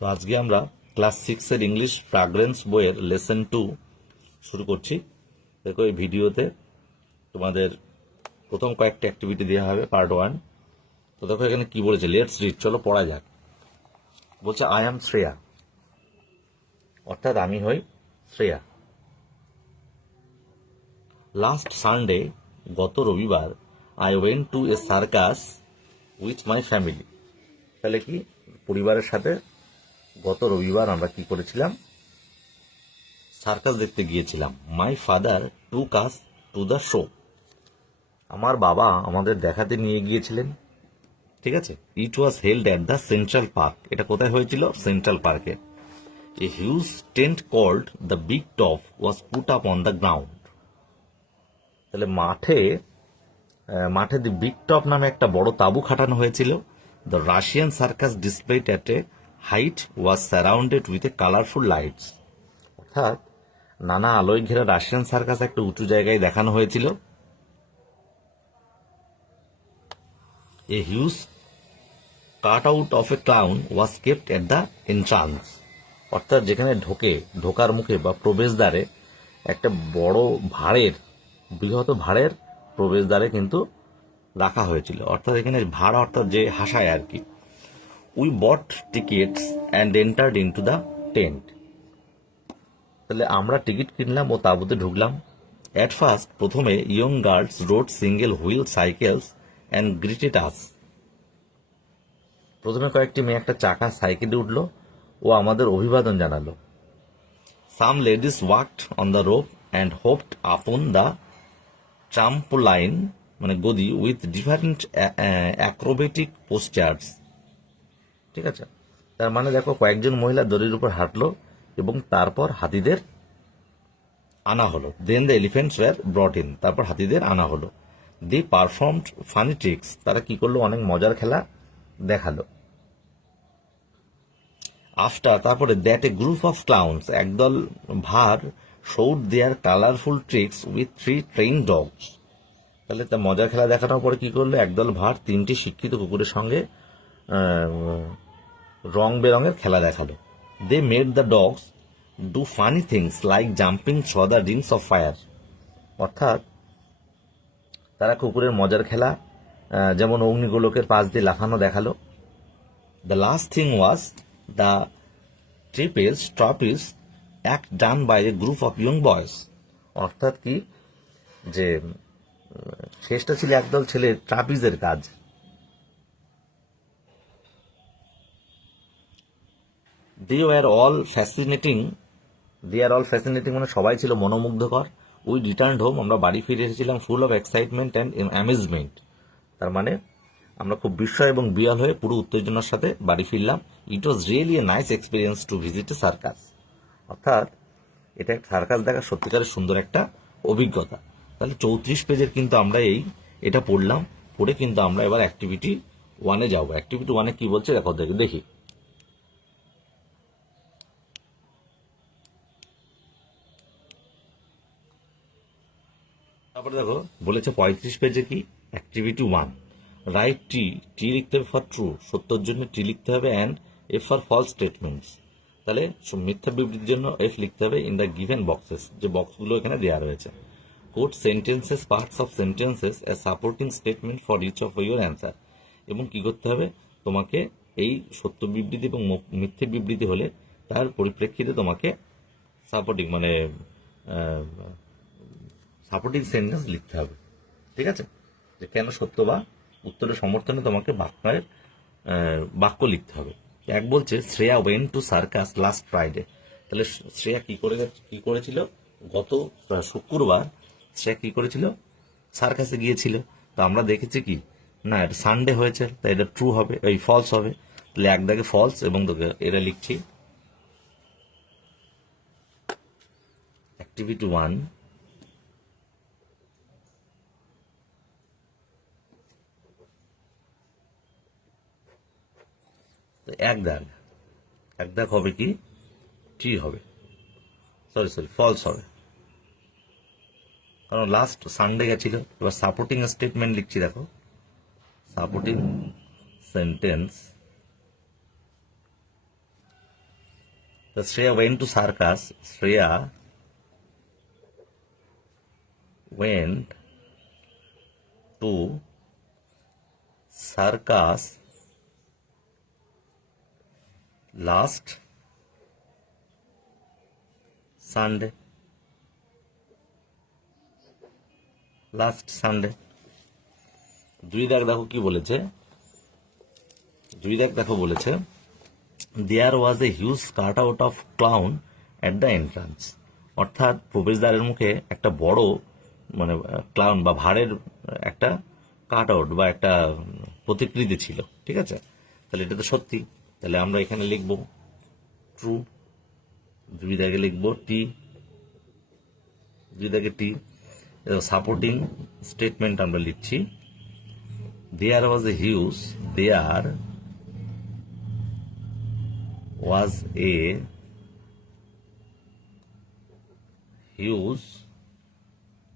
তো আজকে আমরা ক্লাস 6 এর ইংলিশ ফ্র্যাগ্রেন্স বইয়ের লেসন 2 শুরু করছি। দেখো এই ভিডিওতে তোমাদের প্রথম কয়েকটা অ্যাক্টিভিটি দেওয়া হবে, পার্ট 1। তো দেখো এখানে কি বলেছে, লেটস রিড, চলো পড়া যাক। বলছে আই অ্যাম শ্রেয়া, অর্থাৎ আমি হই শ্রেয়া। লাস্ট সানডে, গত রবিবার, I went to A circus with my family. তাহলে কি, পরিবারের সাথে গত রবিবার আমরা কি করেছিলাম, সার্কাস দেখতে গিয়েছিলাম। My father took us to the show, আমার বাবা আমাদের দেখাতে নিয়ে গিয়েছিলেন। ঠিক আছে, it was held at the Central Park. এটা কোথায় হয়েছিল? সেন্ট্রাল পার্কে। A huge tent called the big top was put up on the ground. তাহলে মাঠে দি বিগ টপ নামে একটা বড় তাঁবু খাটানো হয়েছিল। The Russian circus displayed at a height was surrounded with a colourful lights. অর্থাৎ নানা আলোয় ঘেরা রাশিয়ান সার্কাস একটা উঁচু জায়গায় দেখানো হয়েছিল। এ huge cut out of A clown was kept at the entrance. অর্থাৎ যেখানে ঢোকার মুখে বা প্রবেশদ্বারে একটা বড় বৃহৎ ভাঁড়ের প্রবেশদ্বারে কিন্তু রাখা হয়েছিল। অর্থাৎ এখানে ভাড় অর্থাৎ যে হাসায় আর কি। We bought tickets and entered into the tent. তাহলে আমরা টিকিট কিনলাম ও তাঁবুতে ঢুকলাম। অ্যাট ফার্স্ট, প্রথমে young girls rode single wheel cycles and greeted us. প্রথমে কয়েকটি মেয়ে একটা চাকা সাইকেলে উঠলো ও আমাদের অভিবাদন জানালো। Some ladies walked on the rope and hopped upon the trampoline, মানে গদি, উইথ ডিফারেন্ট অ্যাক্রোবেটিক পোস্টার্স। ঠিক আছে, তার মানে দেখো কয়েকজন মহিলা দড়ির উপর হাঁটলো এবং তারপর হাতিদের আনা হলো। Then the elephants were brought in, তারপর হাতিদের আনা হলো। দি পারফর্মড ফানি ট্রিক্স, তারা কি করলো, অনেক মজার খেলা দেখালো। আফটার, তারপরে that a group of clowns, একদল ভার, showed their colourful tricks with 3 trained dogs. তাহলে তা মজার খেলা দেখানোর পরে কি করলো, একদল ভার 3টি শিক্ষিত কুকুরের সঙ্গে রং বেরঙের খেলা দেখালো। They made the dogs do funny things like jumping through the rings of fire. অর্থাৎ তারা কুকুরের মজার খেলা যেমন অগ্নিগোলকের পাশ দিয়ে লাফানো দেখালো। The last thing was the trapeze act done by a group of young boys. অর্থাৎ কি, যে শেষটা ছিল একদল ছেলের ট্রাপিজের কাজ। দে আর অল ফ্যাসিনেটিং মানে সবাই ছিল মনোমুগ্ধকর। উই রিটার্নড হোম, আমরা বাড়ি ফিরে এসেছিলাম, full of excitement and amazement. তার মানে আমরা খুব বিস্ময় এবং বিয়াল হয়ে পুরো উত্তেজনার সাথে বাড়ি ফিরলাম। It was really a nice experience to visit a circus. অর্থাৎ এটা একটা সার্কাস দেখার সত্যিকারের সুন্দর একটা অভিজ্ঞতা। তাহলে 34 পেজের কিন্তু আমরা এটা পড়লাম। পড়ে কিন্তু আমরা এবার অ্যাক্টিভিটি 1-এ যাবো। অ্যাক্টিভিটি 1-এ কি বলছে দেখো, দেখি। তারপরে দেখো বলেছে 35 পেজে কি, অ্যাক্টিভিটি 1, রাইট টি লিখতে হবে ফর ট্রু, সত্যর জন্য টি লিখতে হবে, and F for false statements. তাহলে মিথ্যা বিবৃতির জন্য এফ লিখতে হবে ইন দ্য গিভেন বক্সেস, যে বক্সগুলো এখানে দেওয়া রয়েছে। Quote sentences, parts of sentences as supporting statement for each of your answer. এবং কি করতে হবে, তোমাকে এই সত্য বিবৃতি এবং মিথ্যে বিবৃতি হলে তার পরিপ্রেক্ষিতে তোমাকে সাপোর্টিং সেন্টেন্স লিখতে হবে। ঠিক আছে, যে কেন সত্য বা উত্তরের সমর্থনে তোমাকে বাক্য লিখতে হবে। এক বলছে Shreya went to circus last Friday. তাহলে শ্রেয়া কি করেছিল, গত শুক্রবার শ্রেয়া কি করেছিল, সার্কাসে গিয়েছিল। তো আমরা দেখেছি কি না, এটা সানডে হয়েছে, তাই এটা ট্রু হবে, ফলস হবে। তাহলে এক দাগে ফলস এবং এটা লিখছি। অ্যাক্টিভিটি 1, এক দাগ হবে কি, টি হবে, সরি ফলস হবে, কারণ লাস্ট সানডে গেছিল। এবার সাপোর্টিং স্টেটমেন্ট লিখছি, দেখো সাপোর্টিং সেন্টেন্স তো Shreya went to circus, Shreya went to circus last Sunday, last Sunday. দুই দাগ দেখো কি বলেছে, দুই দাগ দেখো বলেছে there was a huge cut out of clown at the entrance, অর্থাৎ প্রবেশদ্বারের মুখে একটা বড় মানে ক্লাউন বা ভাঁড়ের একটা কাট আউট বা একটা প্রতিকৃতি ছিল, ঠিক আছে। তাহলে এটা তো সত্যি, তাহলে আমরা এখানে লিখবো ট্রু, দুই দাগে লিখবো টি, দুই দাগে টি। সাপোর্টিং স্টেটমেন্ট আমরা লিখছি there was a huge, there was a huge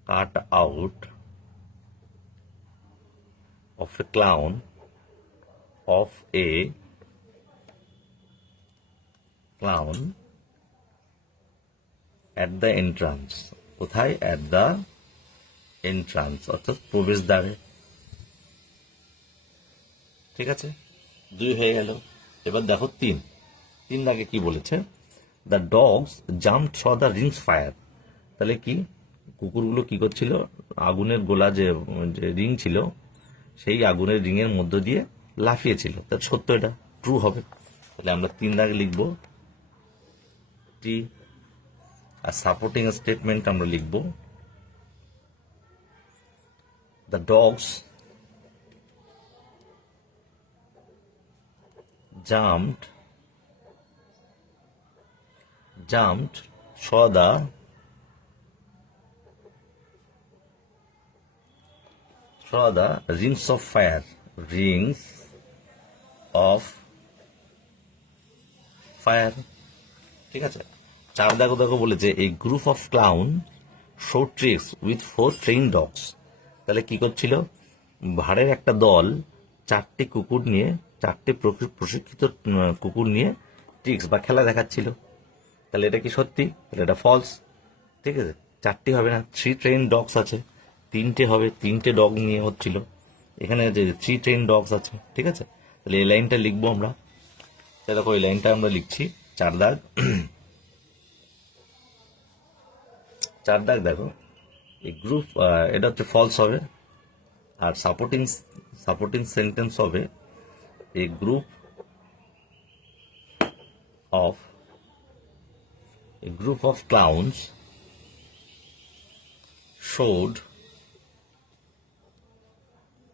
cut out of a clown at the entrance, কোথায়? at the entrance, অর্থাৎ প্রবেশদ্বারে, ঠিক আছে। দুই হয়ে গেল। এবার দেখো তিন দাগে কি বলেছে, the dogs jumped for the Rings fire. তাহলে কি কুকুরগুলো কি করছিল, আগুনের গোলা যে রিং ছিল সেই আগুনের রিং এর মধ্য দিয়ে লাফিয়েছিল। তাহলে সত্য, এটা ট্রু হবে। তাহলে আমরা তিন দাগে লিখব টি, আর সাপোর্টিং স্টেটমেন্ট আমরা লিখব the dogs jumped for the rings of fire, rings of fire, ঠিক আছে। চার দেখো দেখো বলেছে এই group of clown show tricks with 4 train dogs. তাহলে কি করছিল, ভাড়ের একটা দল চারটি কুকুর নিয়ে, চারটি প্রশিক্ষিত কুকুর নিয়ে ট্রিক্স বা খেলা দেখাচ্ছিল। তাহলে এটা কি সত্যি? তাহলে এটা ফলস, ঠিক আছে। চারটি হবে না, 3 ট্রেন ডগস আছে, তিনটে হবে, তিনটে ডগ নিয়ে হচ্ছিল। এখানে যে 3 ট্রেন ডগস আছে, ঠিক আছে। তাহলে এই লাইনটা লিখবো আমরা। তাহলে দেখো এই লাইনটা আমরা লিখছি, চার দাগ, চার দাগ দেখো এই গ্রুপ, এটা হচ্ছে ফলস হবে। আর সাপোর্টিং সেন্টেন্স হবে a group of clowns showed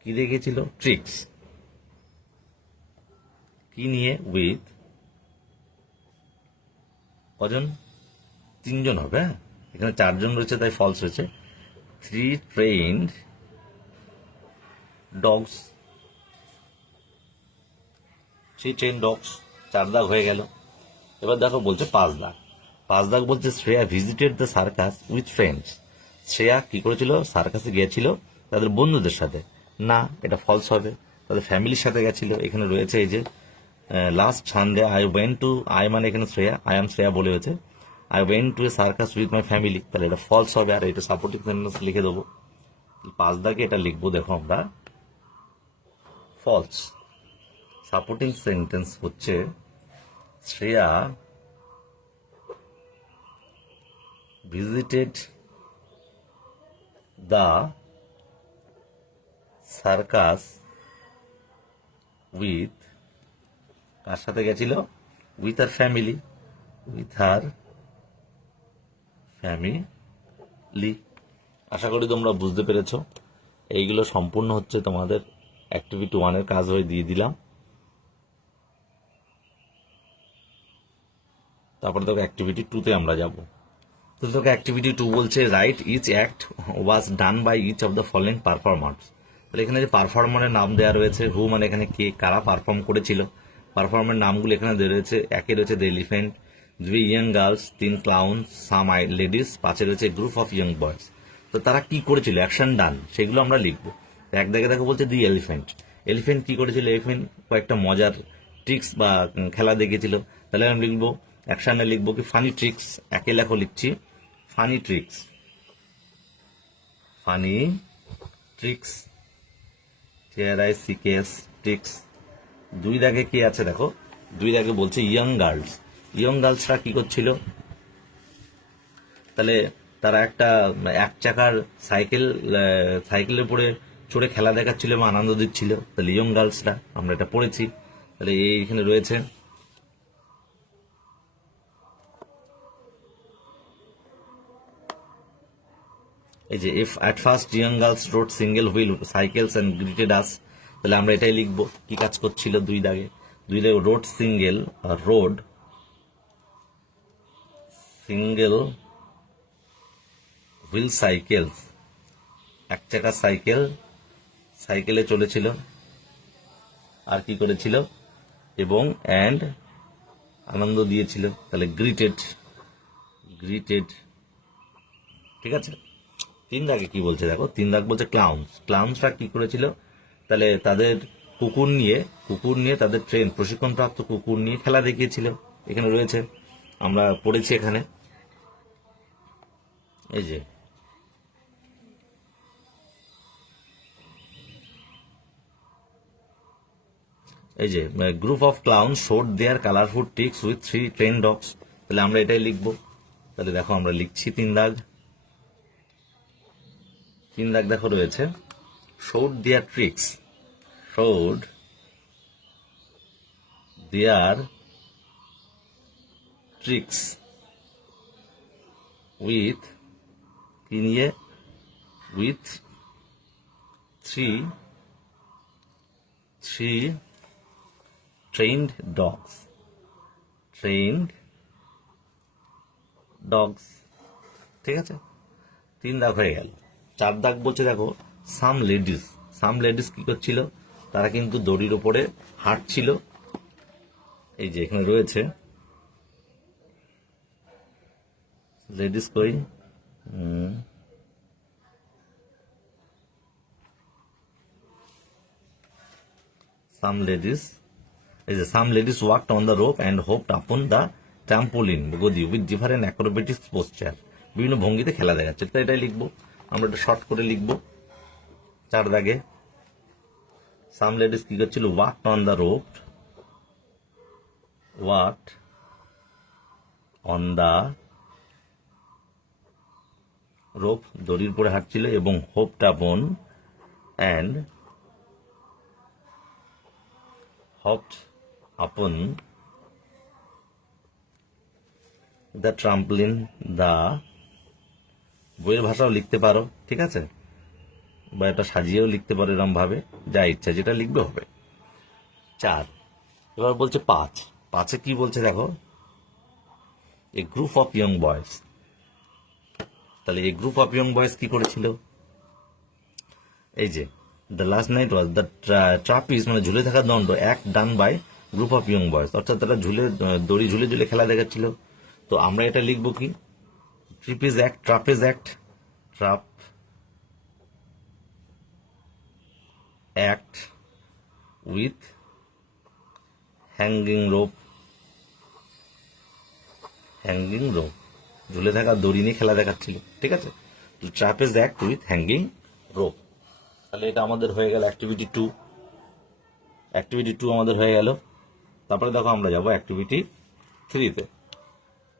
কি দেখেছিল, ট্রিক্স, কি নিয়ে, উইথ কজন, তিনজন হবে, হ্যাঁ এখানে চারজন রয়েছে তাই ফলস রয়েছে। 3 trained dogs, 3 trained dogs, চার দাগ হয়ে গেল। এবার দেখো বলছে পাঁচ দাগ বলছে Shreya visited the circus with friends. Shreya কি করেছিল, সার্কাসে গিয়েছিল তাদের বন্ধুদের সাথে। না, এটা ফলস হবে। তাদের ফ্যামিলির সাথে গেছিল। এখানে রয়েছে এই যে last Sunday I went to, I মানে এখানে শ্রেয়া, আই এম শ্রেয়া বলে হয়েছে, I went to A circus with my family. তাহলে এটা ফলস হবে, আর এটা সাপোর্টিং সেন্টেন্স লিখে দেবো। পাঁচ দাগে এটা লিখবো, দেখো আমরা ফলস। সাপোর্টিং সেন্টেন্স হচ্ছে Shreya visited the circus with, কার সাথে গেছিল, with her family, আশা করি তোমরা বুঝতে পেরেছো। এইগুলো সম্পূর্ণ হচ্ছে তোমাদের অ্যাক্টিভিটি 1 এর কাজ হয়ে দিয়ে দিলাম। তারপরে দেখো অ্যাক্টিভিটি 2 তে আমরা যাব। তো তোকে অ্যাক্টিভিটি 2 বলছে write each act was done by each of the following performers. তাহলে এখানে যে পারফর্মারের নাম দেওয়া রয়েছে, হু মানে এখানে কে, কারা পারফর্ম করেছিল, পারফর্মারের নামগুলো এখানে দেওয়া রয়েছে। একে রয়েছে the elephant, 2 young girls, 3 clown, some ladies, 5 রয়েছে গ্রুপ অফ ইয়াং বয়েজ। তো তারা কি করেছিল, অ্যাকশন ডান, সেগুলো আমরা লিখবো। এক দাগে দেখো বলছে দি এলিফেন্ট কি করেছিল, এলিফেন্ট কয়েকটা মজার ট্রিক্স বা খেলা দেখিয়েছিল। তাহলে আমি লিখবো অ্যাকশনে লিখবো কি ফানি ট্রিক্স, একে লেখো লিখছি funny tricks, funny tricks, TRICKS tricks. দুই দাগে কি আছে দেখো, দুই দাগে বলছে ইয়ং গার্লস। ইয়ং গার্লসরা কি করছিল, তাহলে তারা একটা এক চাকার সাইকেলের উপরে চড়ে খেলা দেখাচ্ছিল এবং আনন্দ দিচ্ছিল। তাহলে ইয়ং গার্লসরা, আমরা এটা পড়েছি। তাহলে এইখানে রয়েছে এই যে if at first young girls rode single wheel cycles and greeted us, তাহলে আমরা এটাই লিখবো। কি কাজ করছিল দুই দাগে, রোড সিঙ্গেল হুইল সাইকেলস, এক চাকা সাইকেলে চলেছিল, আর কি করেছিল, এবং অ্যান্ড আনন্দ দিয়েছিল। তাহলে গ্রিটেড, ঠিক আছে। তিন দাগে কি বলছে দেখো, তিন দাগ বলছে ক্লাউন্সরা কি করেছিল, তাহলে তাদের কুকুর নিয়ে তাদের প্রশিক্ষণপ্রাপ্ত কুকুর নিয়ে খেলা দেখিয়েছিল। এখানে রয়েছে, আমরা পড়েছি এখানে। এই যে group of clown showed their colourful tricks with 3 train dogs, তাহলে আমরা এটাই লিখবো। তাহলে দেখো আমরা লিখছি তিন দাগ দেখো রয়েছে শোড দেয়ার ট্রিক্স উইথ কি নিয়ে, উইথ থ্রি ট্রেন্ড ডগস, ঠিক আছে। তিন দাগ হয়ে গেল। চার দাগ বলছে দেখো সাম লেডিস কি করছিল, তারা কিন্তু দড়ির ওপরে হাঁটছিল। এই যে এখানে রয়েছে লেডিস কই, some ladies walked on the rope and hopped upon the trampoline গদি উইথ ডিফারেন্ট অ্যাক্রোবেটিক্স পোস্টার, বিভিন্ন ভঙ্গিতে খেলা দেখাচ্ছে। তো এটাই লিখবো, আমরা এটা শর্ট করে লিখবো। চার দাগে সাম লেডিস কি করছিল, ওয়াকড অন দ্য রোপ দড়ির উপরে হাঁটছিল, এবং হোপড আপন দ্য ট্রাম্পলিন বইয়ের ভাষাও লিখতে পারো, ঠিক আছে, বা এটা সাজিয়েও লিখতে পারো, এরকম ভাবে যা ইচ্ছা যেটা লিখবে হবে। চার, এবার বলছে পাঁচে কি বলছে দেখো, এ গ্রুপ অফ ইয়ং বয়েজ, তাহলে এই গ্রুপ অফ ইয়ং বয়েজ কি করেছিল, এই যে the last night was the trapeze, মানে ঝুলে থাকা দণ্ড act done by group of young boys, অর্থাৎ তারা দড়ি ঝুলে খেলা দেখাচ্ছিল। তো আমরা এটা লিখবো কি, ট্রাপেজ অ্যাক্ট উইথ হ্যাঙ্গিং রোপ, ঝুলে থাকা দড়ি নিয়ে খেলা দেখাচ্ছিল, ঠিক আছে। ট্রাপেজ অ্যাক্ট উইথ হ্যাঙ্গিং রোপ, তাহলে এটা আমাদের হয়ে গেল অ্যাক্টিভিটি টু আমাদের হয়ে গেল। তারপরে দেখো আমরা যাবো অ্যাক্টিভিটি 3-তে।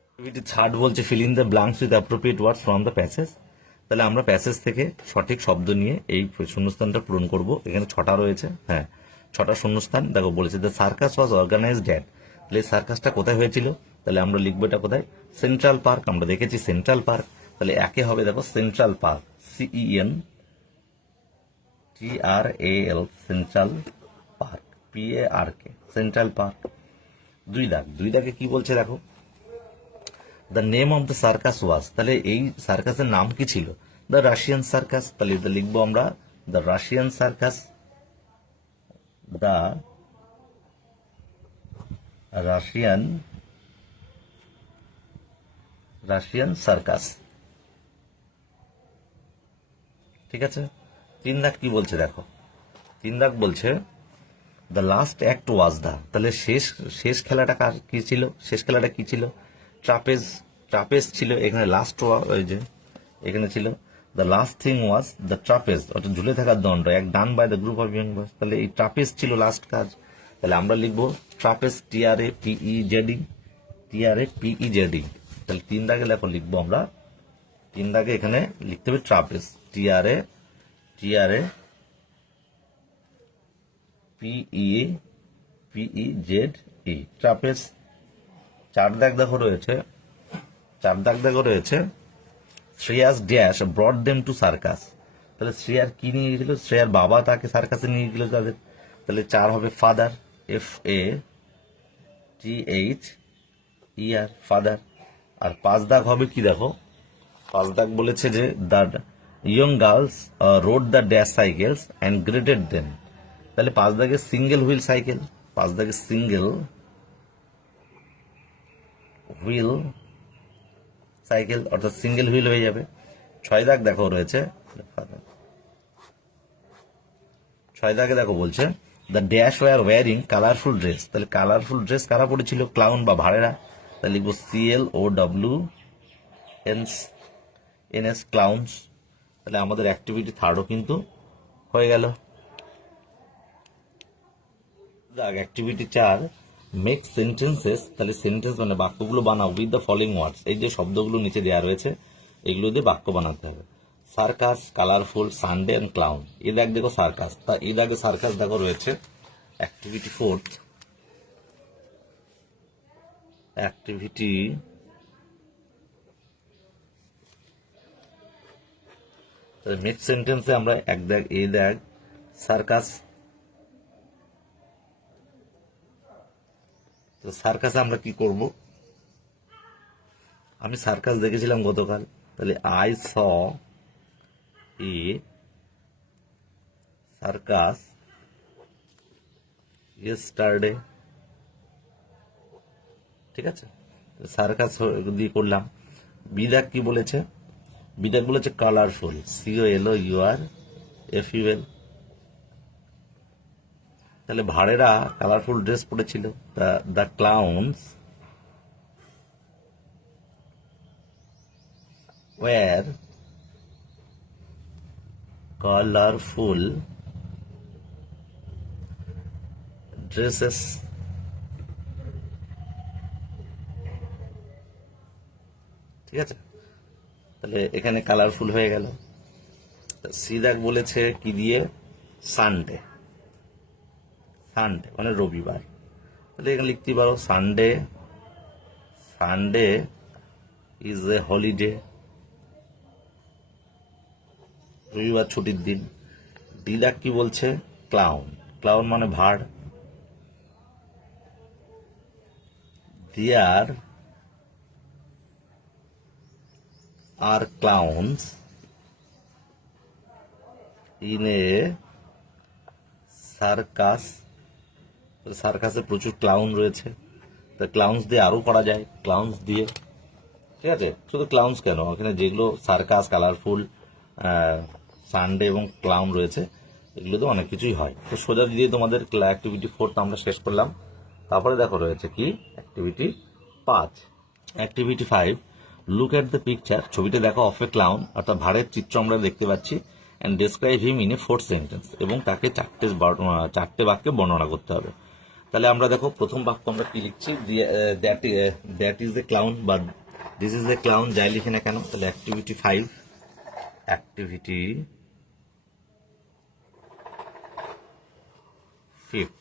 অ্যাক্টিভিটি 3 বলছে fill in the blanks with appropriate words from the passage, তাহলে আমরা প্যাসেজ থেকে সঠিক শব্দ নিয়ে এই শূন্যস্থানটা পূরণ করব। এখানে 6টা রয়েছে, হ্যাঁ 6টা শূন্যস্থান। দেখো বলেছে the circus was organised at, তাহলে সার্কাসটা কোথায় হয়েছিল, তাহলে আমরা লিখবো এটা কোথায়, সেন্ট্রাল পার্ক। আমরা দেখেছি সেন্ট্রাল পার্ক, তাহলে একে হবে দেখো Central Park, CENTRAL Central Park, PARK Central Park. দুই দাগে কি বলছে দেখো, the name of the circus was, তাহলে এই সার্কাসের নাম কি ছিল, দ্য রাশিয়ান সার্কাস, তাহলে এটা লিখবো আমরা the Russian circus, Russian circus, ঠিক আছে। 3 দাগ কি বলছে দেখো, 3 দাগ বলছে the last act was the, তাহলে শেষ শেষ খেলাটা কি ছিল? শেষ খেলাটা কি ছিল? ট্রাপেজ। ট্রাপেজ ছিল এখানে লাস্ট, ওই যে এখানে ছিল the last thing was the trapeze, অর্থাৎ ঝুলে থাকার দণ্ড, act done by the group of young boys. তাহলে এই ট্রাপেজ ছিল লাস্ট কাজ। তাহলে আমরা লিখবো ট্রাপেজ, TRAPEZE, TRAPEZE। তাহলে 3 দাগে লেখো, লিখবো আমরা 3 দাগে এখানে লিখতে হবে ট্রাপেজ, TRAPEZE, ট্রাপেজ। 4 দাগ দেখো রয়েছে, 4 দাগ দেখো রয়েছে Shreyas dash brought them to circus. তাহলে শ্রেয়ার কি নিয়ে গেছিল? শ্রেয়ার বাবা তাকে সার্কাসে নিয়ে গেছিল তাদের। তাহলে 4 হবে ফাদার, FATHER, ফাদার। আর 5 দাগ হবে কি দেখো, 5 দাগ বলেছে যে the young girls wrote the dash cycles and graded them. তাহলে 5 দাগে সিঙ্গেল হুইল সাইকেল, 5 দাগে সিঙ্গেল হুইল সাইকেল, অর্থাৎ সিঙ্গেল হুইল হয়ে যাবে। 6 দাগ দেখো রয়েছে, 6 দাগে দেখো বলছে the dash were wearing colourful dress. তাহলে কালারফুল ড্রেস কারা পড়েছিল? ক্লাউন বা ভাড়েরা। তাহলে লিখবো CLOWNS, ক্লাউন্স। তাহলে আমাদের অ্যাক্টিভিটি 3ও কিন্তু হয়ে গেল। Activity 4, make sentences. তাহলে সেন্টেন্স মানে বাক্যগুলো বানাও উইথ দ্য ফলোইং ওয়ার্ডস। এই যে শব্দগুলো নিচে দেওয়া রয়েছে এগুলো দিয়ে বাক্য বানাতে হবে। Circus, colourful, Sunday and clown. এই দাগ দেখো সার্কাস, তা এই দাগে সার্কাস দেখো রয়েছে। অ্যাক্টিভিটি 4, অ্যাক্টিভিটি মেক সেন্টেন্সে আমরা এক দাগ, এই দাগ সার্কাস। তো সার্কাসে আমরা কি করব? আমি সার্কাস দেখেছিলাম গতকাল। তাহলে I saw A circus yesterday. ঠিক আছে, সার্কাস দিয়ে করলাম। বিদাগ কি বলেছে? বিদাগ বলেছে কালারফুল, COLOURFUL। তাহলে ভাড়েরা কালারফুল ড্রেস পরেছিল। The clowns wore colourful dresses. ঠিক আছে, তাহলে এখানে কালারফুল হয়ে গেল। সিদাক বলেছে কি দিয়ে? সানডে, সানডে মানে রবিবার। তাহলে এখানে লিখতে পারো Sunday, Sunday is a holiday, রবিবার ছুটির দিন। ডিদাক কি বলছে? ক্লাউন, ক্লাউন মানে ভাড়। দেয়ার আর ক্লাউন্স ইন এ সার্কাস। সার্কাসে প্রচুর ক্লাউন রয়েছে, তা ক্লাউন্স দিয়ে আরো করা যায়, ক্লাউন্স দিয়ে। ঠিক আছে, শুধু ক্লাউন্স কেন, এখানে যেগুলো সার্কাস, কালারফুল, সানডে এবং ক্লাউন রয়েছে এগুলো তো অনেক কিছুই হয়। তো সোজা দিয়ে তোমাদের অ্যাক্টিভিটি 4 আমরা শেষ করলাম। তারপরে দেখো রয়েছে কি activity 5। Activity 5, look at the picture. ছবিটা দেখো অফ এ ক্লাউন, অর্থাৎ ভাড়ের চিত্র আমরা দেখতে পাচ্ছি। And describe him in a 4 sentence, এবং তাকে 4টে বাক্যে বর্ণনা করতে হবে। তাহলে আমরা দেখো প্রথম বাক্য আমরা কি লিখছি? দ্যাট ইজ এ ক্লাউন বা দিস ইজ এ ক্লাউন, যাই লিখে না কেন। তাহলে অ্যাক্টিভিটি 5, অ্যাক্টিভিটি 5,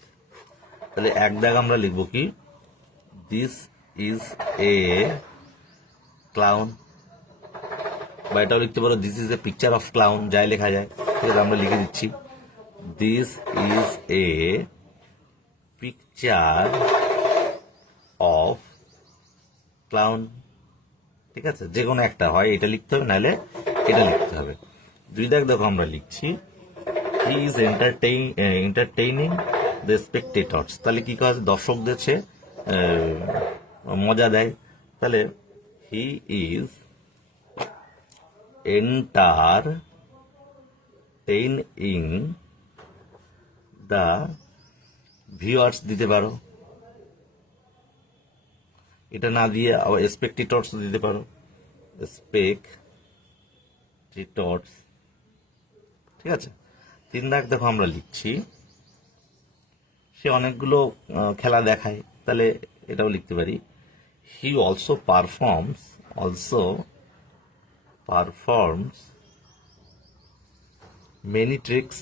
তাহলে এক দাগ আমরা লিখবো কি? দিস ইজ এ ক্লাউন, বা এটাও লিখতে পারো this is a picture of clown, যাই লেখা যায়। ঠিক আছে, আমরা লিখে দিচ্ছি this is a picture of clown. ঠিক আছে, যে কোনো একটা হয়, এটা লিখতে হবে, নাহলে এটা লিখতে হবে। 2 দাগ দেখো আমরা লিখছি he is entertaining the spectators. তাহলে কি কাজ? দর্শকদের সে মজা দেয়। তাহলে he is entertaining the viewers দিতে পারো, এটা না দিয়ে আবার স্পেকটেটরস দিতে পারো, স্পেকটেটরস। ঠিক আছে, 3 দাগ দেখো আমরা লিখছি, সে অনেকগুলো খেলা দেখায়, তাহলে এটাও লিখতে পারি, he also performs many tricks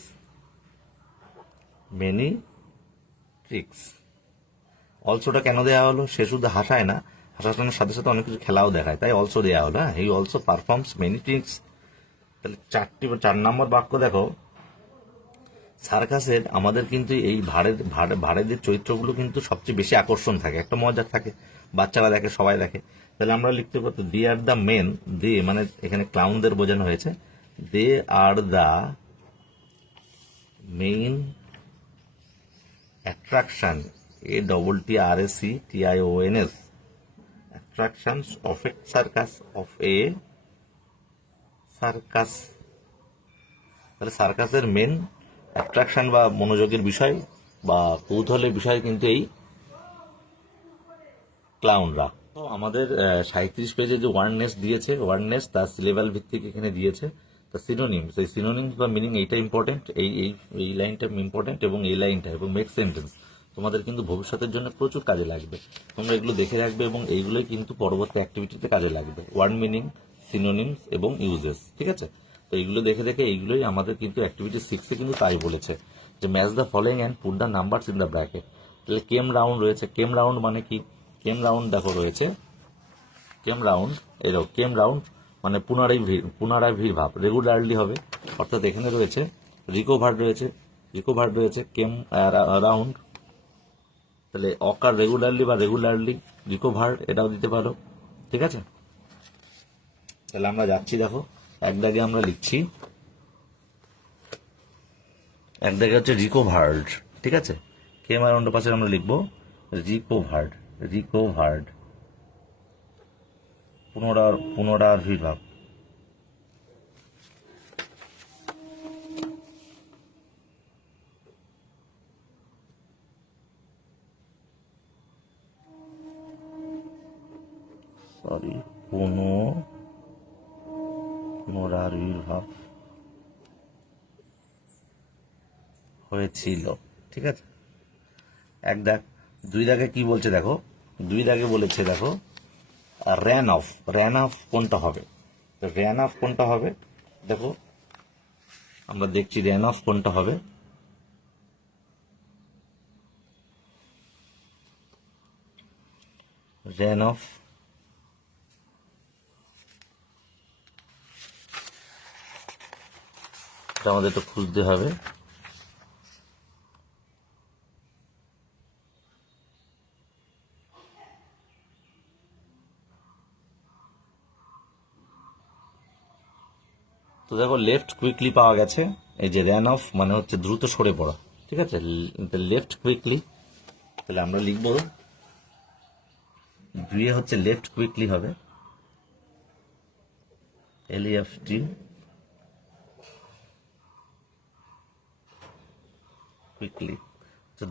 অলসোটা কেন দেওয়া হলো, সে শুধু হাসায় না, হাসানোর সাথে সাথে অনেক কিছু খেলাও দেখায়, তাই অলসো দেওয়া হলো। হ্যাঁ, হি অলসো পারফর্মস মেনি ট্রিক্স। তাহলে 4 নম্বর বাক্য দেখো, সার্কাসের আমাদের কিন্তু এই ভাড়েদের চরিত্রগুলো কিন্তু সবচেয়ে বেশি আকর্ষণ থাকে, একটা মজা থাকে, বাচ্চারা দেখে, সবাই দেখে। তাহলে আমরা লিখতে পারতো দে আর দ্য মেন, দে মানে এখানে ক্লাউনদের বোঝানো হয়েছে, they are the main attraction, ATTRACTIONS, attractions of a circus, তাহলে সার্কাসের মেন অ্যাট্রাকশন বা মনোযোগের বিষয় বা কৌতূহলের বিষয় কিন্তু এই ক্লাউনরা। তো আমাদের 37 পেজে যে ওয়ার্ডনেস দিয়েছে, ওয়ার্ডনেস তার সিলেবাল ভিত্তিক এখানে দিয়েছে, তা সিনোনিমস, এই সিনোনিমস বা মিনিং এইটা ইম্পর্টেন্ট, এই লাইনটা ইম্পর্টেন্ট এবং এই লাইনটা এবং মেক সেন্টেন্স তোমাদের কিন্তু ভবিষ্যতের জন্য প্রচুর কাজে লাগবে। তোমরা এগুলো দেখে রাখবে এবং এইগুলোই কিন্তু পরবর্তী অ্যাক্টিভিটিতে কাজে লাগবে, ওয়ার্ড মিনিং, সিনোনিমস এবং ইউজেস। ঠিক আছে, তো এইগুলো দেখে এইগুলোই আমাদের কিন্তু অ্যাক্টিভিটি 6 কিন্তু তাই বলেছে যে match the following and put the numbers in the bracket. তাহলে কেম রাউন্ড রয়েছে, কেম রাউন্ড মানে কি, কেম রাউন্ড দেখো রয়েছে, কেম রাউন্ড মানে পুনরায় ভাব, রেগুলারলি হবে, অর্থাৎ এখানে রয়েছে রিকোভার্ড রয়েছে কেম রাউন্ড, তাহলে অকার রেগুলারলি বা রেগুলারলি রিকোভার্ড এটাও দিতে পারো। ঠিক আছে, তাহলে আমরা যাচ্ছি, দেখো এক দাগে আমরা লিখছি, এক দাগে হচ্ছে রিকোভার্ড। ঠিক আছে, কেম রাউন্ডের পাশে আমরা লিখবো রিকোভার্ড, পুনরাবির্ভাব। পুনরাবির্ভাব হয়েছিল। ঠিক আছে, এক দাগ। 2 দাগে কি বলছে দেখো, 2 দাগে বলেছে দেখো র্যান অফ কোনটা হবে, র্যান অফ কোনটা হবে দেখো, আমরা দেখছি র্যান অফ কোনটা হবে, র্যান অফ আমাদের একটু খুঁজতে হবে। তো দেখো লেফট কুইকলি পাওয়া গেছে, এই যে র্যান অফ মানে হচ্ছে দ্রুত সরে পড়া। ঠিক আছে, লেফট কুইকলি, তাহলে আমরা লিখবো 2 হচ্ছে লেফট কুইকলি হবে, LEFT কুইকলি,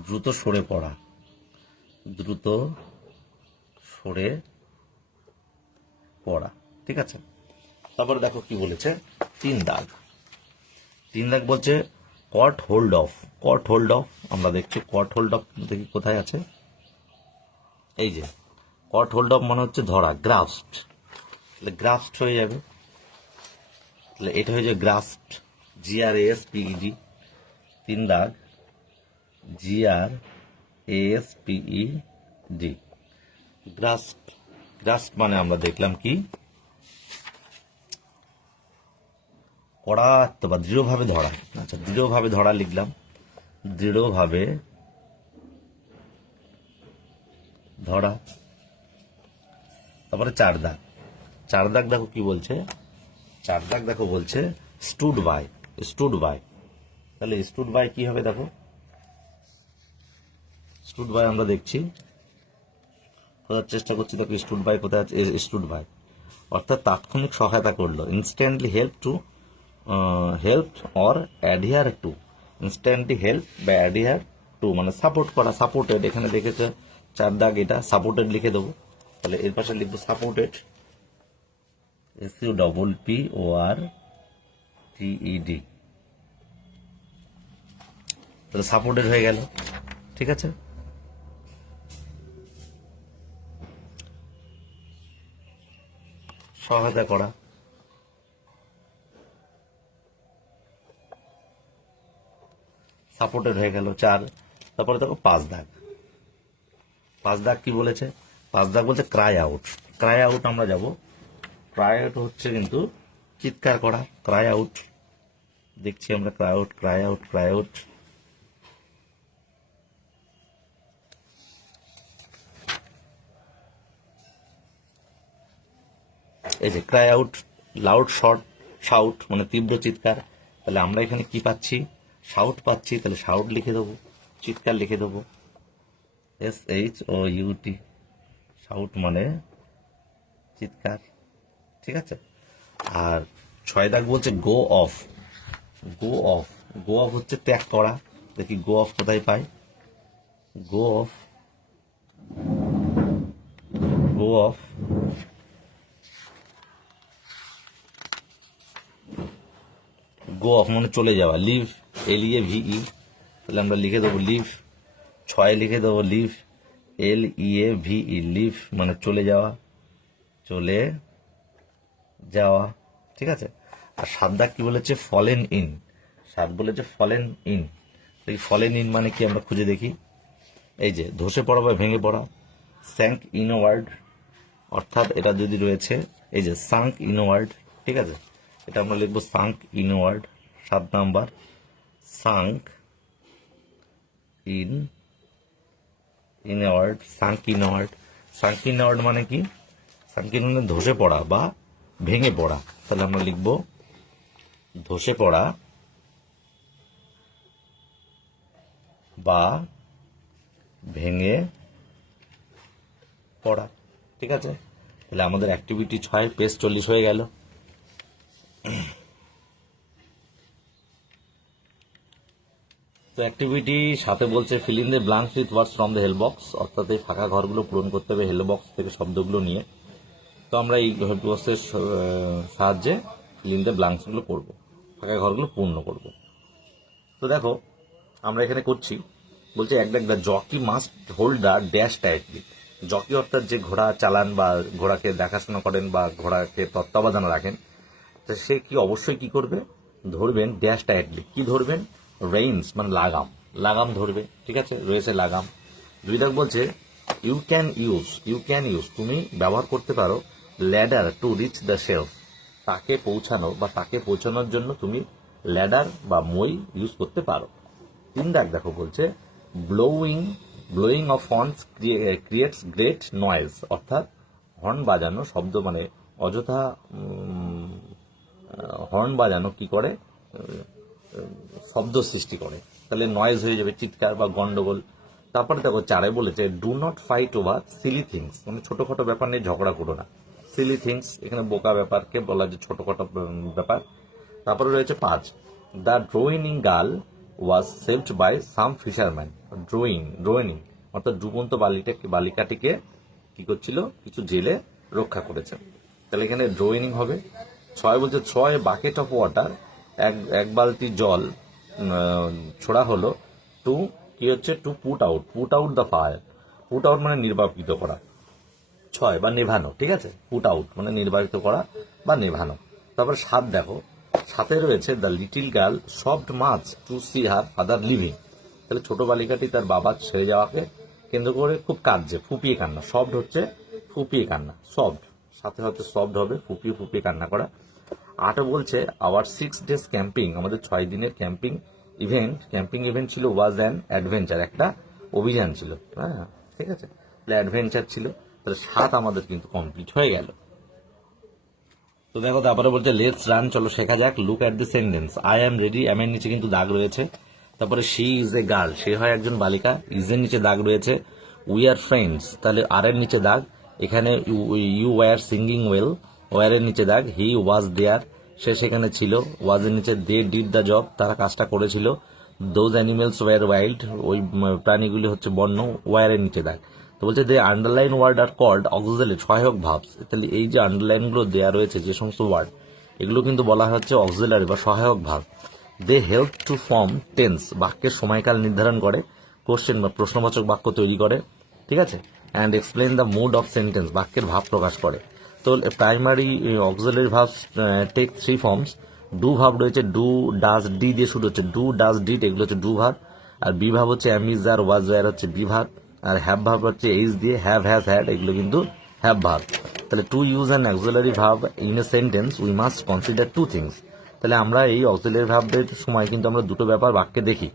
দ্রুত সরে পড়া, ঠিক আছে। তারপরে দেখো কি বলেছে, 3 দাগ বলছে কট হোল্ড অফ, আমরা দেখছি কট হোল্ড অফ, দেখি কোথায় আছে, এই যে কট হোল্ড অফ মানে হচ্ছে ধরা, গ্রাস্পড, তাহলে গ্রাস্পড হয়ে যাবে, তাহলে এটা হয়ে যাবে গ্রাস্পড, GRASPED। 3 দাগ GRASPED, গ্রাস্প মানে আমরা দেখলাম কি, কড়াত্ম বা দৃঢ়ভাবে ধরা। আচ্ছা, দৃঢ়ভাবে ধরা লিখলাম, দৃঢ়ভাবে ধরা। তারপরে 4 দাগ দেখো কি বলছে, 4 দাগ দেখো বলছে স্টুড বাই, তাহলে স্টুড বাই কি হবে দেখো, স্টুড বাই আমরা দেখছি, খোঁজার চেষ্টা করছি, দেখো স্টুড বাই কোথায় আছে, স্টুড বাই অর্থাৎ তাৎক্ষণিক সহায়তা করলো, instantly help or adhere to, instantly help বা অ্যাডহিয়ার টু মানে সাপোর্ট করা, সাপোর্টেড। এখানে দেখেছে 4 দাগ, এটা সাপোর্টেড লিখে দেবো। তাহলে এর পাশে লিখবো সাপোর্টেড, SUPPORTED। তাহলে সাপোর্টেড হয়ে গেল, ঠিক আছে। সহায়তা করা, সাপোর্টেড হয়ে গেল 4। তারপরে দেখো 5 দাগ। 5 দাগ কি বলেছে? 5 দাগ বলছে ক্রাই আউট। ক্রাই আউট আমরা যাব। ক্রাই আউট হচ্ছে কিন্তু চিৎকার করা, ক্রাই আউট। দেখছি আমরা cry out, cry out, cry out. এই যে cry out, loud short shout মানে তীব্র চিৎকার। তাহলে আমরা এখানে কি পাচ্ছি? শাউট পাচ্ছি। তাহলে শাউট লিখে দেবো, চিৎকার লিখে দেবো, SHOUT। শাউট মানে চিৎকার, ঠিক আছে। আর 6 দাগ বলছে go off. Go off, go off হচ্ছে ত্যাগ করা। দেখি গো অফ কোথায় পাই? Go off, go off, go off মানে চলে যাওয়া, লিভ, LEAVE। তাহলে আমরা লিখে দেবো লিভ। 6 লিখে দেবো লিভ, LEAVE, লিভ মানে চলে যাওয়া, চলে যাওয়া, ঠিক আছে। আর 7 দাগ কি বলেছে? Fallen in. 7 বলেছে ফলেন ইন। এই ফলেন ইন মানে কি আমরা খুঁজে দেখি। এই যে ধসে পড়া বা ভেঙে পড়া, স্যাঙ্ক ইনওয়ার্ড, অর্থাৎ এটা যদি রয়েছে এই যে সাঙ্ক ইনওয়ার্ড, ঠিক আছে। এটা আমরা লিখবো sunk inward. 7 number sunk inward, sunk inward. Sunk inward মানে কি? সাঙ্ক ইনওয়ার্ড মানে ধসে পড়া বা ভেঙে পড়া। তাহলে আমরা লিখবো ধসে পড়া বা ভেঙে পড়া, ঠিক আছে। তাহলে আমাদের অ্যাক্টিভিটি 6 পেজ 40 হয়ে গেল। তো অ্যাক্টিভিটি সাথে বলছে fill in the blanks with words from the help box, অর্থাৎ এই ফাঁকা ঘরগুলো পূরণ করতে হবে হেল্প বক্স থেকে শব্দগুলো নিয়ে। তো আমরা এই হেল্প বক্সের সাহায্যে ফিল ইন দ্য ব্ল্যাঙ্কসগুলো করবো, ফাঁকা ঘরগুলো পূর্ণ করব। তো দেখো আমরা এখানে করছি, বলছে এক দেখ the jockey must hold the dash tightly. Jockey অর্থাৎ যে ঘোড়া চালান বা ঘোড়াকে দেখাশোনা করেন বা ঘোড়াকে তত্ত্বাবধানে রাখেন, তো সে কি অবশ্যই কি করবে? ধরবেন ড্যাশ টাইটলি। কি ধরবেন? রেইনস মানে লাগাম, লাগাম ধরবে, ঠিক আছে। রয়েছে লাগাম। 2 দাগ বলছে ইউ ক্যান ইউজ, তুমি ব্যবহার করতে পারো ladder to reach the shelf, তাকে পৌঁছানো বা তাকে পৌঁছানোর জন্য তুমি ল্যাডার বা মই ইউজ করতে পারো। 3 দাগ দেখো বলছে blowing of horns creates great noise, অর্থাৎ হর্ন বাজানো শব্দ মানে অযথা হর্ন বাজানো কি করে? শব্দ সৃষ্টি করে। তাহলে নয়েজ হয়ে যাবে, চিৎকার বা গন্ডগোল। তারপরে দেখো 4 বলেছে do not fight over silly things, মানে ছোটখাটো ব্যাপার নিয়ে ঝগড়া করো না। সিলি থিংস এখানে বোকা ব্যাপারকে বলা যে ছোটখাটো ব্যাপার। তারপরে রয়েছে 5 the drowning girl was saved by some fisherman. Drowning অর্থাৎ ডুবন্ত বালিকাটিকে কি করছিল? কিছু জেলে রক্ষা করেছে। তাহলে এখানে ড্রোয়িং হবে। 6 বলছে 6 বাকেট অফ ওয়াটার, এক বালতি জল ছোড়া হলো টু কি হচ্ছে? To put out the fire. Put out মানে নির্বাপিত করা, 6 বা নেভানো, ঠিক আছে। পুট আউট মানে নির্বাপিত করা বা নেভানো। তারপর 7 দেখো, 7 রয়েছে the little girl soft much to see her father living. তাহলে ছোট বালিকাটি তার বাবা ছেড়ে যাওয়াকে কেন্দ্র করে খুব কাঁদছে, ফুপিয়ে কান্না। সফট হচ্ছে ফুপিয়ে কান্না, সফট সাথে হচ্ছে সফট হবে, ফুপিয়ে কান্না করা। 8 বলছে আওয়ার 6 days ক্যাম্পিং, আমাদের 6 দিনের ক্যাম্পিং ইভেন্ট ছিল ওয়াজ অ্যান অ্যাডভেঞ্চার, একটা অভিযান ছিল, হ্যাঁ ঠিক আছে। তাহলে অ্যাডভেঞ্চার ছিল। তাহলে 7 আমাদের কিন্তু কমপ্লিট হয়ে গেল। তো দেখো তারপরে বলছে লেটস রান, চলো শেখা যাক। Look at the sentence I am ready, am এর নিচে কিন্তু দাগ রয়েছে। তারপরে শি ইজ এ গার্ল, সে হয় একজন বালিকা। ইজ এর নিচে দাগ রয়েছে। উই আর ফ্রেন্ডস, তাহলে আর এর নিচে দাগ। এখানে you were singing well, were এর নিচে দাগ। হি ওয়াজ দেয়ার, সে সেখানে ছিল। ওয়াজ এর নিচে দে ডিড দ্য জব, তারা কাজটা করেছিল। দোজ অ্যানিমেলস ওয়ার ওয়াইল্ড, ওই প্রাণীগুলি হচ্ছে বন্য, ওয়ারের নিচে দেয়। তো বলছে the underline word are called auxiliary, সহায়ক ভাবস। তাহলে এই যে আন্ডারলাইনগুলো দেওয়া রয়েছে যে সমস্ত ওয়ার্ড, এগুলো কিন্তু বলা হচ্ছে অক্সিলারি বা সহায়ক ভাব। They help to form tense, বাক্যের সময়কাল নির্ধারণ করে, কোশ্চেন বা প্রশ্নবাচক বাক্য তৈরি করে, ঠিক আছে, and explain the mood of sentence, বাক্যের ভাব প্রকাশ করে। তো প্রাইমারি অক্সিলারি ভাব টেক থ্রি ফর্মস। ডু ভাব রয়েছে, ডু ডাজ ডি দিয়ে শুরু হচ্ছে, ডু ডাজ ডিড, এগুলো হচ্ছে ডু ভাব। আর বি ভাব হচ্ছে am is are was were হচ্ছে বি ভাব। আর হ্যাভ ভাব হচ্ছে এইজ দিয়ে, হ্যাভ হ্যাজ হ্যাড, এগুলো কিন্তু হ্যাভ ভাব। তাহলে টু ইউজ অ্যান অক্সিলারি ভাব in a sentence we must consider to things. তাহলে আমরা এই অক্সিলারি ভাবের সময় কিন্তু আমরা দুটো ব্যাপার বাক্যে দেখি,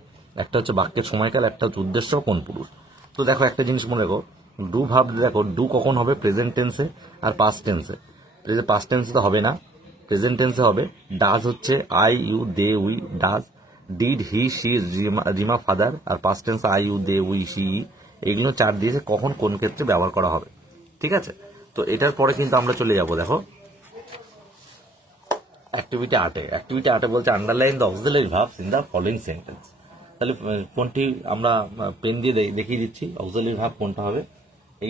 একটা হচ্ছে বাক্যের সময়কাল, একটা হচ্ছে উদ্দেশ্য কোন পুরুষ। তো দেখো একটা জিনিস মনে রেখো, ডু ভাব দেখো, ডু কখন হবে, প্রেজেন্ট টেন্সে আর পাস্ট টেন্সে। পাস্ট টেন্সে তো হবে না, প্রেজেন্ট টেন্সে হবে। ডাজ হচ্ছে I you they we does, did he see Rima father, আর past tense I you they we see, এগুলো চার দিয়েছে কখন কোন ক্ষেত্রে ব্যবহার করা হবে, ঠিক আছে। তো এটার পরে কিন্তু আমরা চলে যাব দেখো অ্যাক্টিভিটি আর্টে। অ্যাক্টিভিটি আর্টে বলছে underline the auxiliary verbs in the following sentence. তাহলে কোনটি আমরা পেন দিয়ে দেখিয়ে দিচ্ছি, অক্সিলারি ভার্ব কোনটা হবে।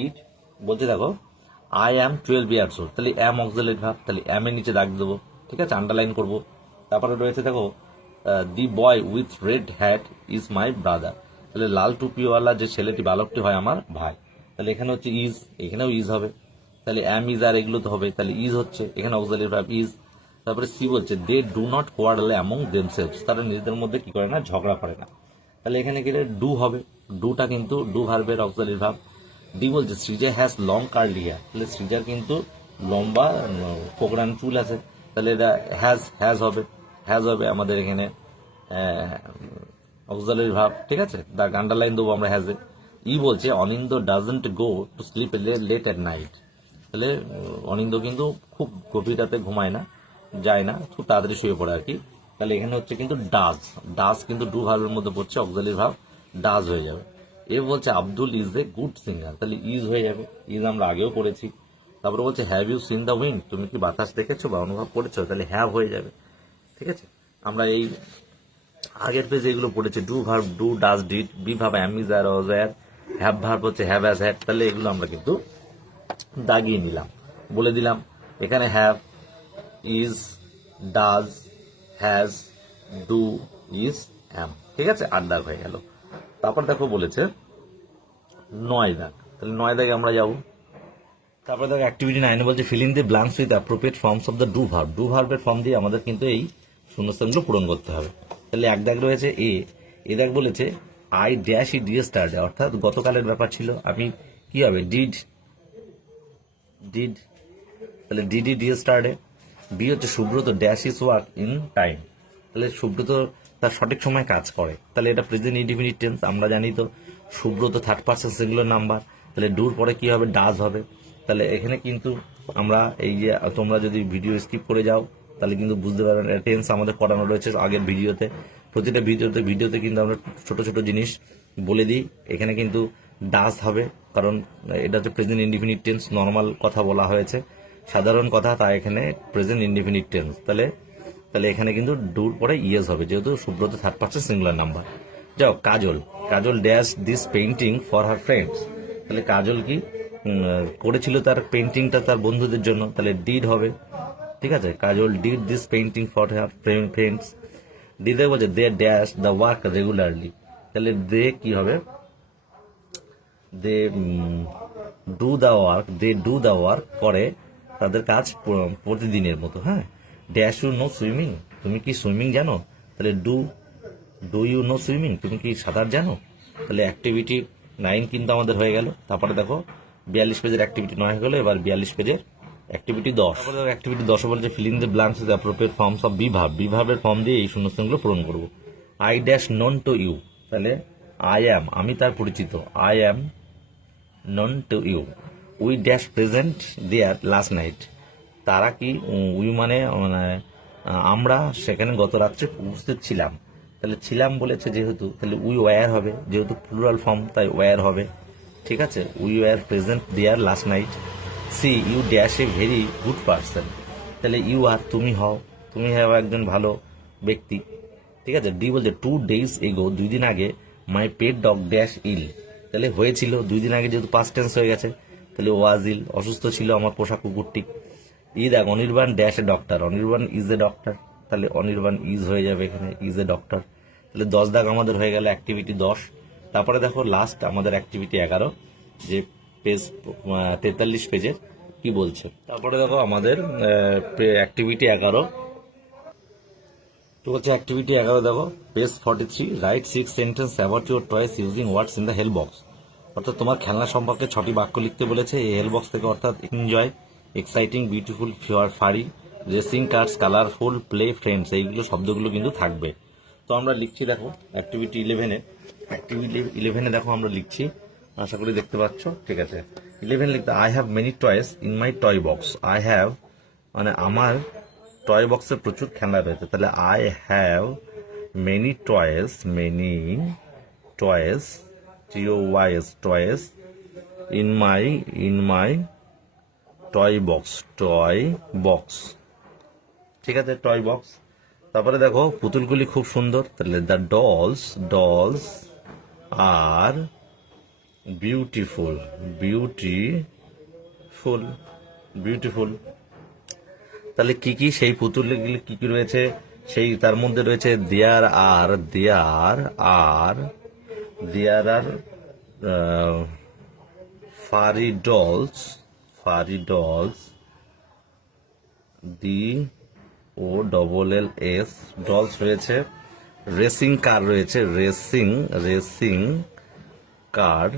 8 বলছে দেখো আই অ্যাম 12 ইয়ার্স ওল্ড, তাহলে অ্যাম অক্সিলারি ভার্ব, তাহলে অ্যাম এর নিচে দাগ দেবো, ঠিক আছে, আন্ডারলাইন করব। তারপরে রয়েছে দেখো the boy with red hat is my brother, তাহলে লাল টুপিওয়ালা যে ছেলেটি, বালকটি হয় আমার ভাই। তাহলে এখানে হচ্ছে ইজ, এখানেও ইজ হবে, তাহলে অ্যাম ইজ আর এগুলো তো হবে, তাহলে ইজ হচ্ছে এখানে অক্সিলারি ভার্ব ইজ। তারপরে সি বলছে they do not quarrel among themselves, তারা নিজেদের মধ্যে কি করে না, ঝগড়া করে না। তাহলে এখানে গেলে ডু হবে, ডুটা কিন্তু ডু ভার্বের অক্সিলারি ভার্ব। ডি বলছে Srija has long curly hair, তাহলে সৃজার কিন্তু লম্বা কোকড়ানো চুল আছে, তাহলে এটা হ্যাজ হবে, হ্যাজ হবে আমাদের এখানে অক্সিলারি ভার্ব, ঠিক আছে, দাগ আন্ডারলাইন দেবো আমরা হ্যাজে। ই বলছে Anindya doesn't go to sleep late at night, তাহলে অনিন্দ কিন্তু খুব গভীর রাতে ঘুমায় না, যায় না, খুব তাড়াতাড়ি শুয়ে পড়ে আর কি। তাহলে এখানে হচ্ছে কিন্তু ডাজ, ডাজ কিন্তু ডু ভার্বের মধ্যে পড়ছে, অক্সিলারি ভার্ব ডাজ হয়ে যাবে। এ বলছে Abdul is a good singer, তাহলে ইজ হয়ে যাবে, ইজ আমরা আগেও পড়েছি। তারপরে বলছে have you seen the wind, তুমি কি বাতাস দেখেছো বা অনুভব করেছো, তাহলে হ্যাভ হয়ে যাবে, ঠিক আছে। আমরা এই আগের পেজে এগুলো পড়েছি, do verb do does did, be verb am is are was were, have verb হচ্ছে হ্যাভ হ্যাজ হ্যাড, তাহলে এগুলো আমরা কিন্তু দাগিয়ে নিলাম, বলে দিলাম এখানে have, is, does, has, do, is, am, ঠিক আছে, 8 দাগ হয়ে গেল। তারপর দেখো বলেছে 9 দাগ, তাহলে 9 দাগে আমরা যাবো। তারপরে দেখো অ্যাক্টিভিটি 9 বলছে fill in the blanks with appropriate forms of the do verb, do ভার্বের ফর্ম দিয়ে আমাদের কিন্তু এই শূন্যস্থানগুলো পূরণ করতে হবে। তাহলে 1 দাগ রয়েছে এ দাগ বলেছে I dash E D start, অর্থাৎ গতকালের ব্যাপার ছিল, আমি কি হবে ডিড, তাহলে ডিডি ডি স্টার্টে। বি হচ্ছে Subrata dash is work in time, তাহলে সুব্রত তার সঠিক সময় কাজ করে, তাহলে এটা প্রেজেন্ট ইনডিফিনিট টেন্স, আমরা জানি তো Subrata third person singular number, তাহলে ডুর পরে কি হবে, ডাজ হবে। তাহলে এখানে কিন্তু আমরা এই যে তোমরা যদি ভিডিও স্কিপ করে যাও তাহলে কিন্তু বুঝতে পারবেন টেন্স আমাদের করানো রয়েছে আগের ভিডিওতে, প্রতিটা ভিডিওতে কিন্তু আমরা ছোট ছোট জিনিস বলে দিই। এখানে কিন্তু ডাজ হবে, কারণ এটা হচ্ছে প্রেজেন্ট ইনডিফিনিট টেন্স, নর্মাল কথা বলা হয়েছে, সাধারণ কথা, তাই এখানে প্রেজেন্ট ইনডিফিনিট টেন্স। তাহলে এখানে কিন্তু ডুর পরে ইয়েস হবে, যেহেতু Subrata third person singular number. যাও Kajal dash this painting for her friends, তাহলে কাজল কি করেছিল তার পেইন্টিংটা তার বন্ধুদের জন্য, তাহলে ডিড হবে, ঠিক আছে, Kajal did this painting for her friends. দিদে বলছে they dash the work regularly, তাহলে দে কি হবে, দে ডু দ্য ওয়ার্ক করে তাদের কাজ প্রতিদিনের মতো। হ্যাঁ, ড্যাশ ইউ নো সুইমিং, তুমি কি সুইমিং জানো, তাহলে ডু ইউ নো সুইমিং, তুমি কি সাঁতার জানো। তাহলে অ্যাক্টিভিটি 9 কিন্তু আমাদের হয়ে গেল। তারপরে দেখো 42 পেজের অ্যাক্টিভিটি 9 হয়ে গেল, এবার 42 পেজের অ্যাক্টিভিটি 10। অ্যাক্টিভিটি 10 বলছে fill in the blanks with appropriate forms of be ভার্বের ফর্ম দিয়ে এই শূন্যস্থানগুলো পূরণ করবো। I dash known to you, তাহলে আই অ্যাম আমি তার পরিচিত, I am known to you. We dash present there last night, তারা কি উই মানে আমরা সেখানে গত রাত্রে উপস্থিত ছিলাম, তাহলে ছিলাম বলেছে যেহেতু, তাহলে উই ওয়্যার হবে, যেহেতু প্লুরাল ফর্ম তাই ওয়্যার হবে, ঠিক আছে, we were present there last night. C you dash a very good person, তাহলে ইউ আর তুমি হও, তুমি হও একজন ভালো ব্যক্তি, ঠিক আছে। ডি বলছে 2 days এগো, 2 দিন আগে, মাই পেট ডগ ড্যাশ ইল, তাহলে হয়েছিল 2 দিন আগে, যেহেতু পাস্ট টেন্স হয়ে গেছে তাহলে ওয়াজ ইল, অসুস্থ ছিল আমার পোষা কুকুরটি। দেখ Anirban dash a doctor, Anirban is a doctor, তাহলে অনির্বাণ ইজ হয়ে যাবে এখানে, ইজ এ ডক্টর। তাহলে 10 দাগ আমাদের হয়ে গেল অ্যাক্টিভিটি 10। তারপরে দেখো লাস্ট আমাদের অ্যাক্টিভিটি 11, যে পেজ 43 পেজের কি বলছে। তারপরে দেখো আমাদের অ্যাক্টিভিটি 11, তো হচ্ছে অ্যাক্টিভিটি 11 দেখো page 43, write 6 sentence about your toys using words in the help box. অর্থাৎ তোমার খেলনা সম্পর্কে 6টি বাক্য লিখতে বলেছে এই হেল্প বক্স থেকে, অর্থাৎ enjoy, exciting, beautiful, fairy, racing cars, colourful, play, friends, এইগুলো শব্দগুলো কিন্তু থাকবে। তো আমরা লিখছি দেখো অ্যাক্টিভিটি 11 দেখো আমরা লিখছি, আশা করি দেখতে পাচ্ছ। ঠিক আছে, 11 লিখতে, I have many toys in my toy box. I have মানে আমার টয় বক্সে প্রচুর খেলনা রয়েছে, তাহলে I have many toys, TOYS toys, in my toy box. ঠিক আছে, টয় বক্স। তারপরে দেখো পুতুলগুলি খুব সুন্দর, তাহলে দ্য ডলস আর বিউটিফুল। তাহলে কি সেই পুতুলগুলি কি রয়েছে, সেই তার মধ্যে রয়েছে দেয়ার আর ফারি ডলস, DOLLS ডলস রয়েছে, রেসিং কার রয়েছে, রেসিং কার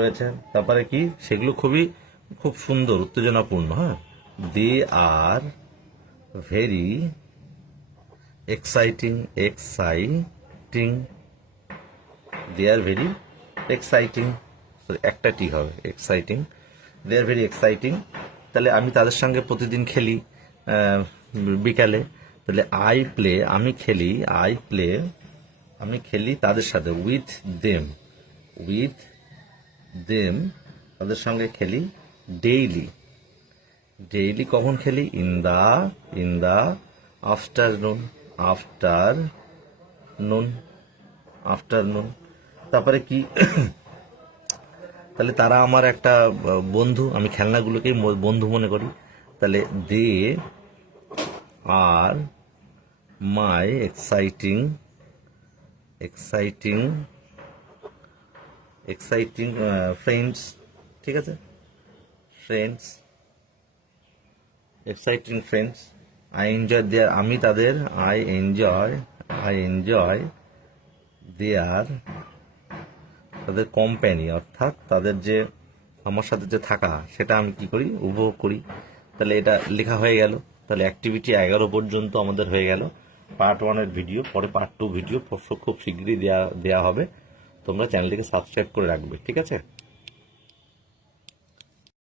রয়েছে। তারপরে কি সেগুলো খুব সুন্দর, উত্তেজনাপূর্ণ। হ্যাঁ, they are very exciting, they are very exciting, একটা টি হবে, exciting, they are very exciting. তাহলে আমি তাদের সঙ্গে প্রতিদিন খেলি বিকালে, তাহলে আমি খেলি তাদের সাথে, উইথ দেম, তাদের সঙ্গে খেলি, ডেইলি কখন খেলি, ইন দা আফটারনুন। তারপরে কি তাহলে তারা আমার একটা বন্ধু, আমি খেলনাগুলোকেই বন্ধু মনে করি, তাহলে দে আর মাই এক্সাইটিং ফ্রেন্ডস। ঠিক আছে, এক্সাইটিং ফ্রেন্ডস। আই এনজয় দেয়ার তাদের কোম্পানি, অর্থাৎ তাদের যে আমার সাথে যে থাকা, সেটা আমি কি করি, উপভোগ করি। তাহলে এটা লেখা হয়ে গেল। তাহলে অ্যাক্টিভিটি 11 পর্যন্ত আমাদের হয়ে গেল। পার্ট 1 ভিডিও, পরে পার্ট 2 ভিডিও খুব শীঘ্রই দেওয়া হবে। তোমরা চ্যানেলটিকে সাবস্ক্রাইব করে রাখবে, ঠিক আছে।